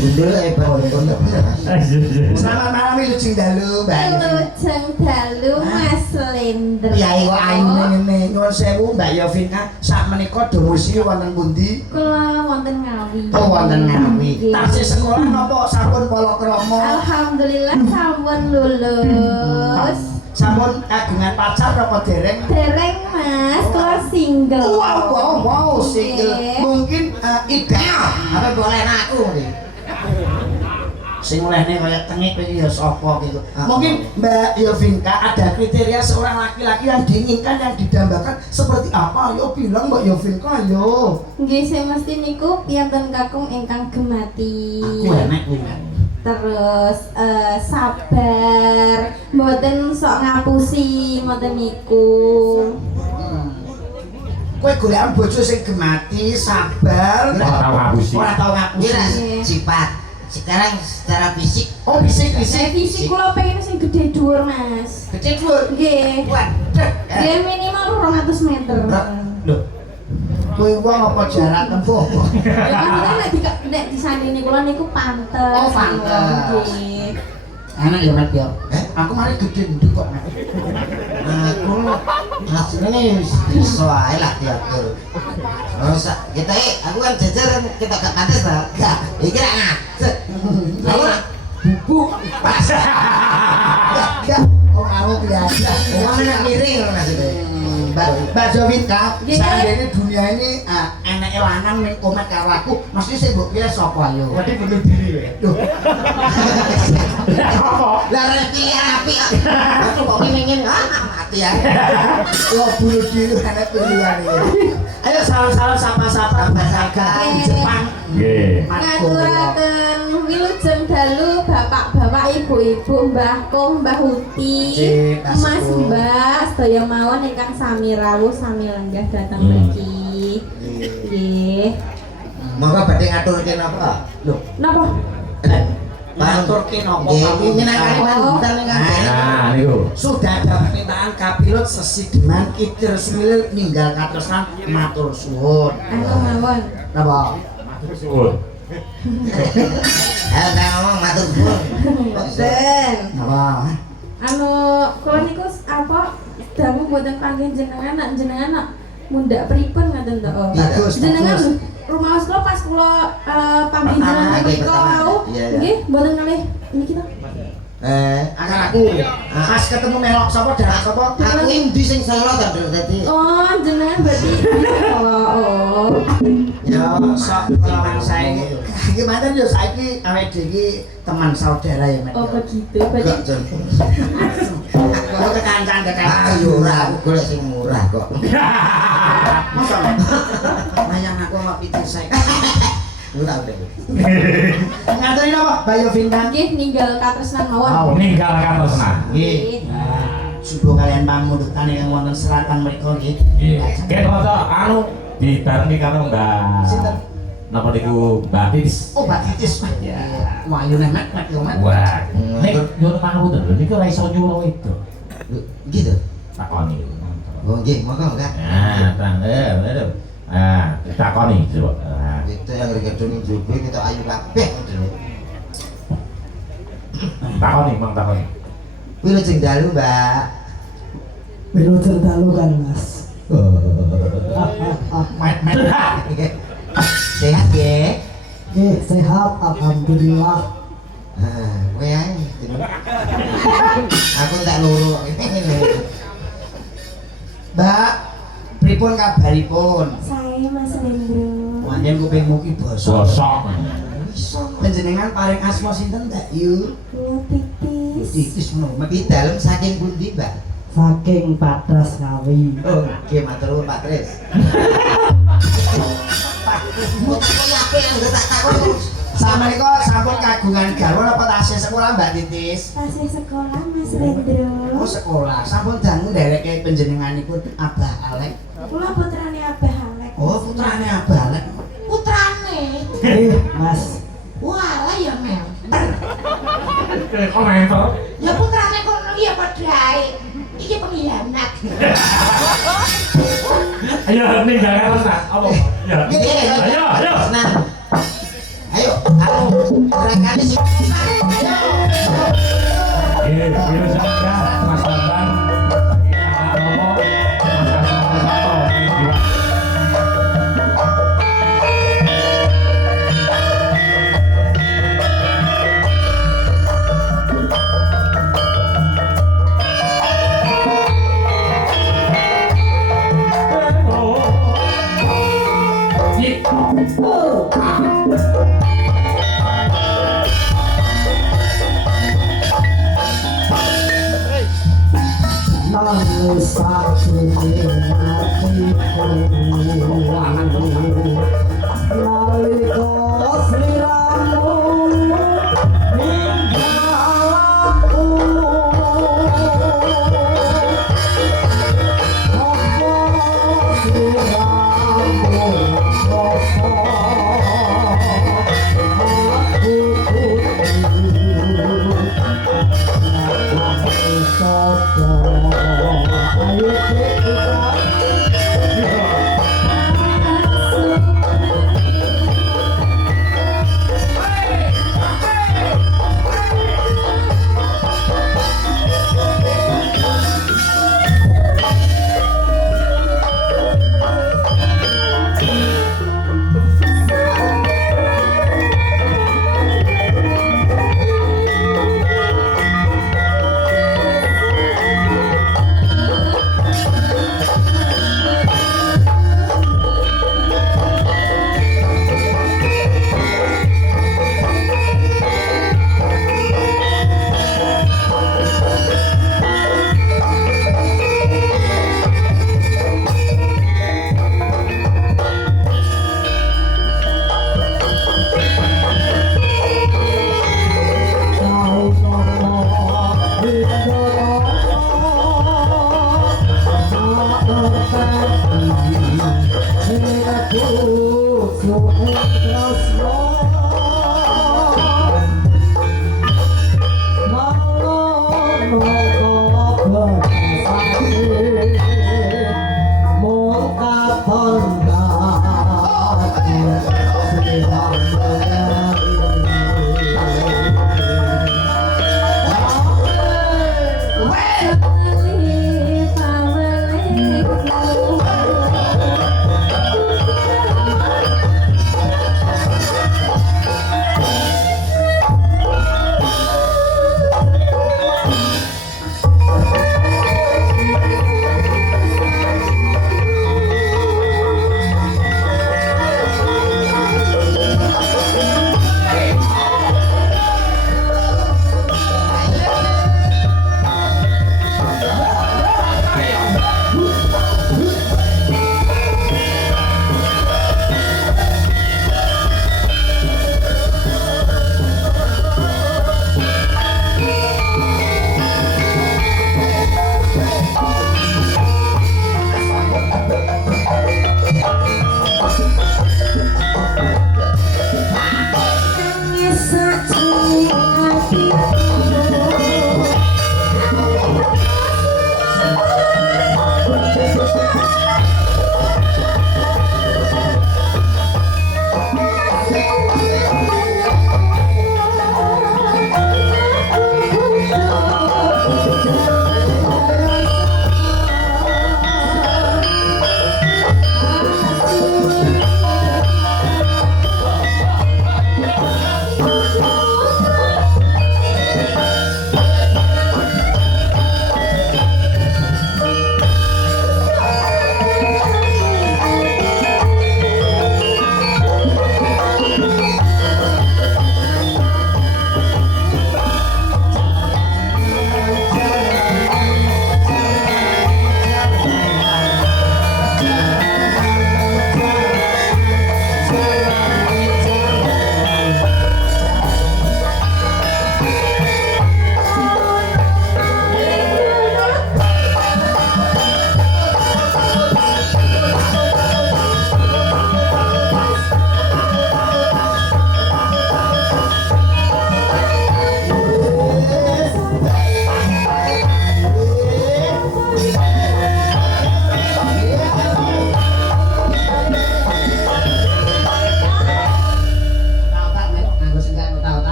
Jendela hebat. Selamat malam Wilujeng Dalu, Mbak. Wilujeng Dalu Mas Lendra. Yai kok ayune ngene. Nyuwun sewu Mbak Yovina, sak menika domisili wonten pundi? Kula wonten Ngawi. Oh, wonten Ngawi. Tasih sekolah napa sampun palakrama? Alhamdulillah sampun lulus. Sampun kagungan pacar apa dereng? Dereng Mas, kula single. Wow, single. Mungkin ideal. Apa boleh aku nih? Sing olehne kaya tengik iki ya sapa gitu. Mungkin Mbak Yovinka ada kriteria seorang laki-laki yang diinginkan, yang didambakan seperti apa? Ayo bilang Mbak Yovinka ayo. Nggih semesti niku piyanten kakung ingkang gemati. Aku enek kuwi. Terus sabar, mboten sok ngapusi ngoten niku. Kowe golek bojo sing gemati, sabar, Ora tau ngapusi. ora tau ngapusi. Sifat. Sekarang secara fisik Oh, fisik. Fisik kula pengen sing gede dhuwur Mas. Gede dhuwur. Nggih. Waduh. Nggih minimal 200 meter. Loh. Kuwi wong apa jarak tempuh? Ya kan nek disandini kula niku pantes. Oh, pantes. Nggih. Enak ya Mat ya. Aku mari gede nduk kok. aku aslinya bisa aja lah diatur. Terus kita aku kan jajar kita gak pantas lah. Gak, ini gak ngajet. Lalu bubu pas. Ya, oh kamu biasa. Mana miring loh maksudnya. Mbak Jovita, Iya. saat ini dunia ini enak lanang ning komet karo aku, mesti sing mbok kira sapa ayo. Waduh bunuh diri ya. Loh. Lah rek pilihan api. Aku kok ngingin mati ya. Lo bunuh diri enak pilihan iki. Ayo salam-salam sapa-sapa masyarakat Jepang. Nggih. Ngaturaken wilujeng dalu bapak-bapak, ibu-ibu, mbahku, Mbah Uti, Cik, Mas Asku. Mbah, sedaya mawon ingkang sami rawuh sami lenggah datang mriki. Nggih. Monggo badhe ngaturke napa? Loh, Napa? ngaturke napa Nggih, minangkane kan Oh. bukan ning Nah, niku. Sudah ada permintaan kapilot sesideman kitir semilir ninggal katresnan matur suwun. Anu mawon. Napa? Matur suwun. Ayo tak ngomong matur suwun. Boten. Napa? Anu kula niku apa dangu mboten panggih jenengan nak mundak pripun ngaten to. Bagus, Jenengan bagus. rumah kula pas kula panggih jenengan Pertama, menika pertama. wau. Iya, iya. Nggih, mboten kalih niki to. Akan aku pas ketemu melok sapa darat sapa? Aku indi sing Solo kan dadi. Oh, jenengan berarti oh. Ya, sok lawan saya. Gimana yo saiki awake dhewe teman saudara ya, Mas. Oh, begitu. Berarti Kalau kekancan Ayo ora aku golek sing murah kok. Masa? Mayang aku sama pitik saya. Murah udah. Ngaturi apa? Bayo Vintan. nggih ninggal katresnan mawon. Oh, ninggal katresnan. Nggih. Subuh kalian pamundutan yang wonten selatan mriku nggih. Nggih. Ket foto anu dibarengi karo Mbak. Sinten? Napa niku Mbak Titis? Oh, Mbak Titis. Ya. Wah, yo nek nek yo nek. Wah, nek nyuwun pangapunten lho niku ora iso nyuwun itu. Gitu. Takoni. Oh nggih, monggo enggak. Nah, bener. Ah, takoni coba. Nah. Itu yang regedone njube kita ayu kabeh modele. Takoni, Mang takoni. Wilujeng dalu, Mbak. Wilujeng dalu kan Mas. Met. Sehat ya? Nggih, sehat alhamdulillah. Kowe ae. Aku tak loro. Mbak, pripun kabaripun? Saya Mas Lendro. Wanjen kupingmu ki bosok. Bosok. Panjenengan paling asma sinten, Mbak Yu? Kula Titis. Titis ngono. Di dalam saking pundi, Mbak? Saking Patras Ngawi. Oh, nggih matur nuwun Pak Tris. Mutu yape yang tak takon. Sama niko sampun kagungan garwa apa tasih sekolah Mbak Titis? Tasih sekolah Mas Lendro. Oh sekolah, sampun dangu ndereke panjenenganipun Abah Alek. Kula putrane Abah Alek. Oh putrane Abah Alek. Putrane. Mas. Walah ya mel. Komentar. Ya putrane kono ya padha ae. Iki pengkhianat. Ayo ninggal katresnan. Apa? Ya. Ayo. Ayo. Nah, Barangkali sih. Biru saja, Mas Bambang. Pak Romo, Mas Asmo Sato, dua. Nangis aku hatiku nalika sliramu ninggalku apa sliramu rasa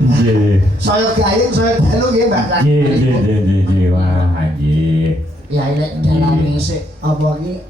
Nggih. Saya gayeng, saya dalu nggih Mbak. Nggih. Wah, nggih. Ya lek dalane sik apa iki